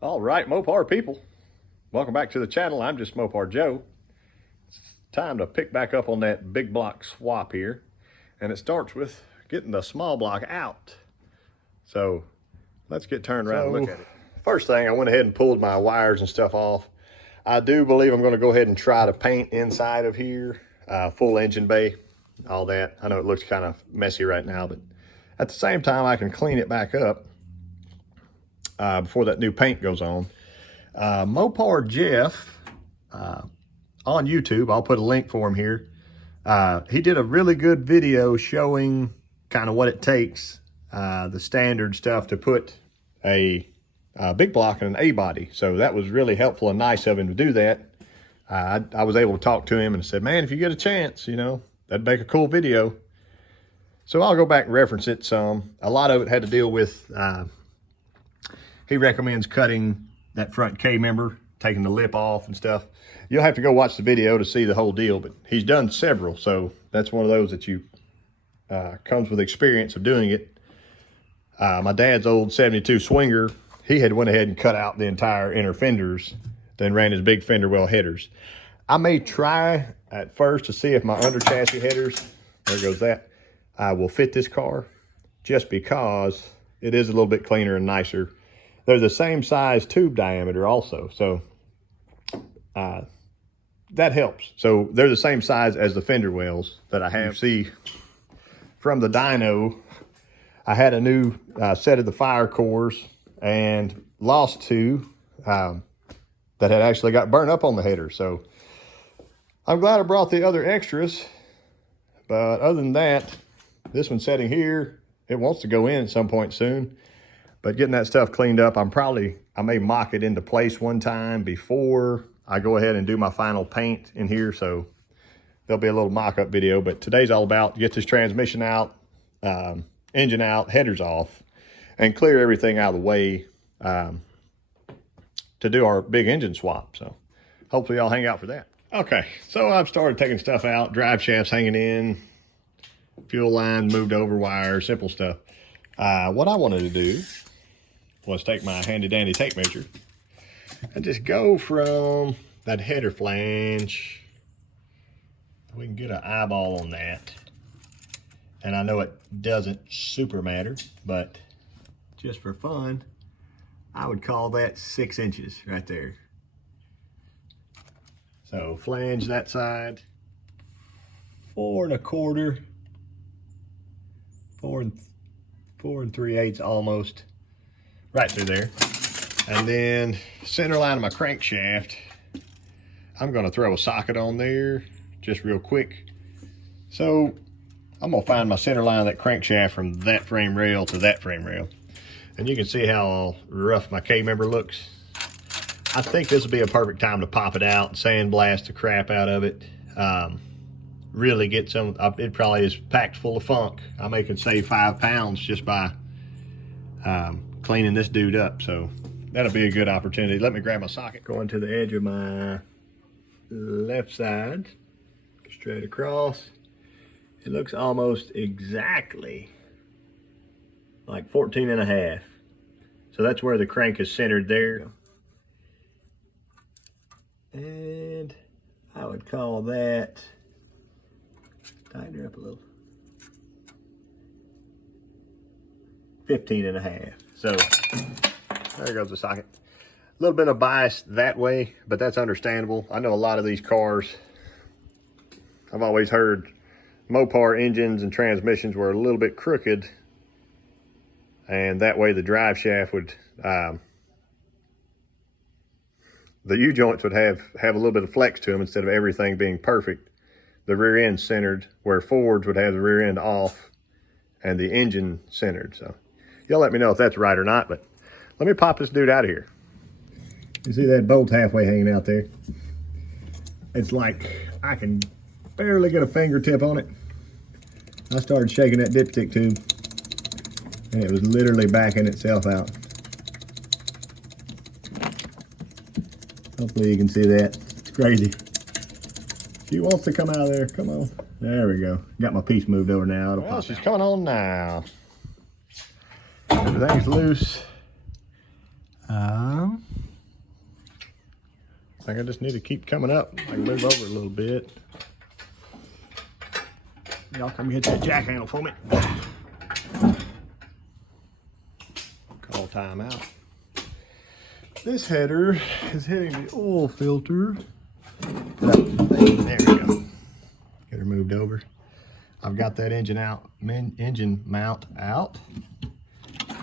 All right, Mopar people, welcome back to the channel. I'm just Mopar Joe. It's time to pick back up on that big block swap here, and it starts with getting the small block out. So let's get turned around and look at it. First thing, I went ahead and pulled my wires and stuff off. I do believe I'm going to go ahead and try to paint inside of here, full engine bay, all that. I know it looks kind of messy right now, but at the same time, I can clean it back up before that new paint goes on. Mopar Jeff on YouTube, I'll put a link for him here. He did a really good video showing kind of what it takes, the standard stuff to put a big block in an A body. So that was really helpful and nice of him to do that. I was able to talk to him and said, man, if you get a chance, you know, that'd make a cool video. So I'll go back and reference it some. A lot of it had to deal with, he recommends cutting that front K-member, taking the lip off and stuff. You'll have to go watch the video to see the whole deal, but he's done several. So that's one of those that you, comes with experience of doing it. My dad's old 72 Swinger, he had went ahead and cut out the entire inner fenders, then ran his big fender well headers. I may try at first to see if my under chassis headers, there goes that, will fit this car, just because it is a little bit cleaner and nicer. They're the same size tube diameter also, so that helps. So they're the same size as the fender wells that I have. You see from the dyno, I had a new set of the fire cores and lost two that had actually got burned up on the header. So I'm glad I brought the other extras, but other than that, this one's sitting here. It wants to go in at some point soon. But getting that stuff cleaned up, I may mock it into place one time before I go ahead and do my final paint in here. So there'll be a little mock-up video, but today's all about get this transmission out, engine out, headers off, and clear everything out of the way to do our big engine swap. So hopefully y'all hang out for that. Okay, so I've started taking stuff out, drive shafts hanging in, fuel lines moved over, wires, simple stuff. What I wanted to do was take my handy dandy tape measure and just go from that header flange. We can get an eyeball on that. And I know it doesn't super matter, but just for fun, I would call that 6 inches right there. So flange that side, 4 1/4, 4 3/8 almost, right through there. And then center line of my crankshaft, I'm gonna throw a socket on there just real quick. So I'm gonna find my center line of that crankshaft from that frame rail to that frame rail. And you can see how rough my K-member looks. I think this will be a perfect time to pop it out, sandblast the crap out of it. Really get some, it probably is packed full of funk. I may could save 5 pounds just by cleaning this dude up. So that'll be a good opportunity. Let me grab my socket. Going to the edge of my left side, straight across. It looks almost exactly like 14 1/2. So that's where the crank is centered there. And I would call that, tighten her up a little, 15 1/2. So there goes the socket. A little bit of bias that way, but that's understandable. I know a lot of these cars, I've always heard Mopar engines and transmissions were a little bit crooked, and that way the drive shaft would, the U-joints would have a little bit of flex to them instead of everything being perfect. The rear end centered, where Fords would have the rear end off and the engine centered. So y'all let me know if that's right or not, but let me pop this dude out of here. You see that bolt halfway hanging out there? It's like I can barely get a fingertip on it. I started shaking that dipstick tube and it was literally backing itself out. Hopefully you can see that. It's crazy. She wants to come out of there. Come on. There we go. Got my piece moved over now. Well, she's coming on now. Everything's loose. think I just need to keep coming up. I can move over a little bit. Y'all come hit that jack handle for me. Call time out. This header is hitting the oil filter. There we go. Get her moved over. I've got that engine mount out.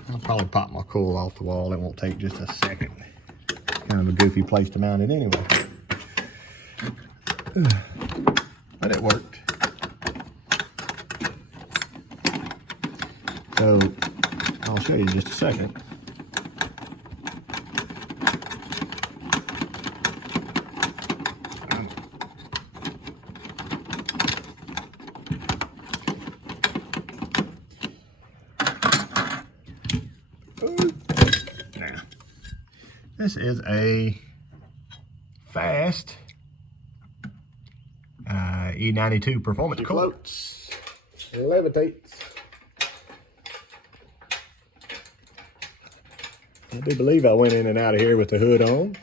I'll probably pop my coil off the wall. It won't take just a second. Kind of a goofy place to mount it anyway. But it worked. So I'll show you in just a second. Now, this is a fast E92 performance coil. Floats, levitates. I do believe I went in and out of here with the hood on.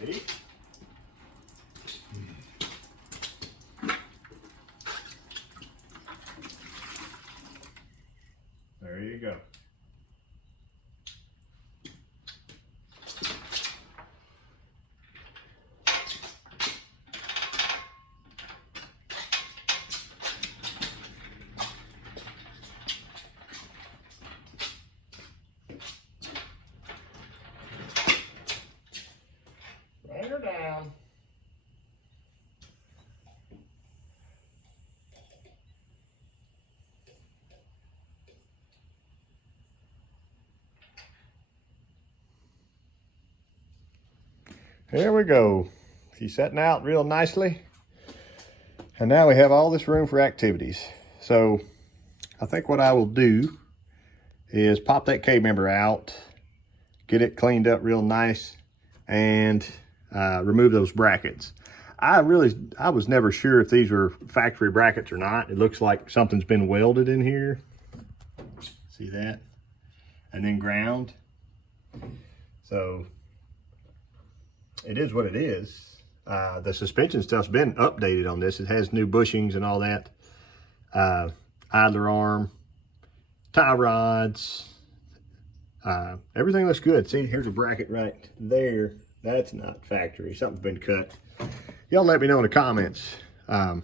Ready? There you go. Bring her down. There we go. She's setting out real nicely. And now we have all this room for activities. So I think what I will do is pop that K-member out, get it cleaned up real nice, and remove those brackets. I was never sure if these were factory brackets or not. It looks like something's been welded in here. See that? And then ground. So it is what it is. The suspension stuff's been updated on this. It has new bushings and all that. Idler arm, tie rods. Everything looks good. See, here's a bracket right there. That's not factory. Something's been cut. Y'all let me know in the comments. I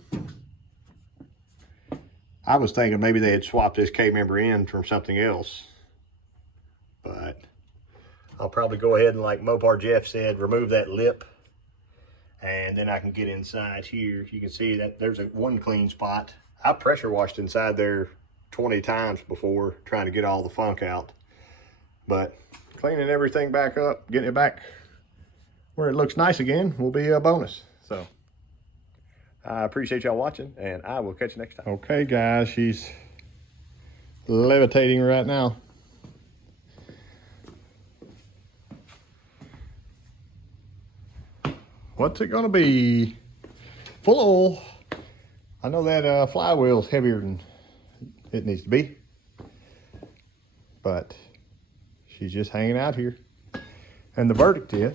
was thinking maybe they had swapped this K-member in from something else. But I'll probably go ahead and, like Mopar Jeff said, remove that lip. And then I can get inside here. You can see that there's one clean spot. I pressure washed inside there 20 times before trying to get all the funk out. But cleaning everything back up, getting it back where it looks nice again will be a bonus. So I appreciate y'all watching, and I will catch you next time. Okay, guys, she's levitating right now. What's it gonna be? Full of oil. I know that flywheel's heavier than it needs to be, but she's just hanging out here. And the verdict is,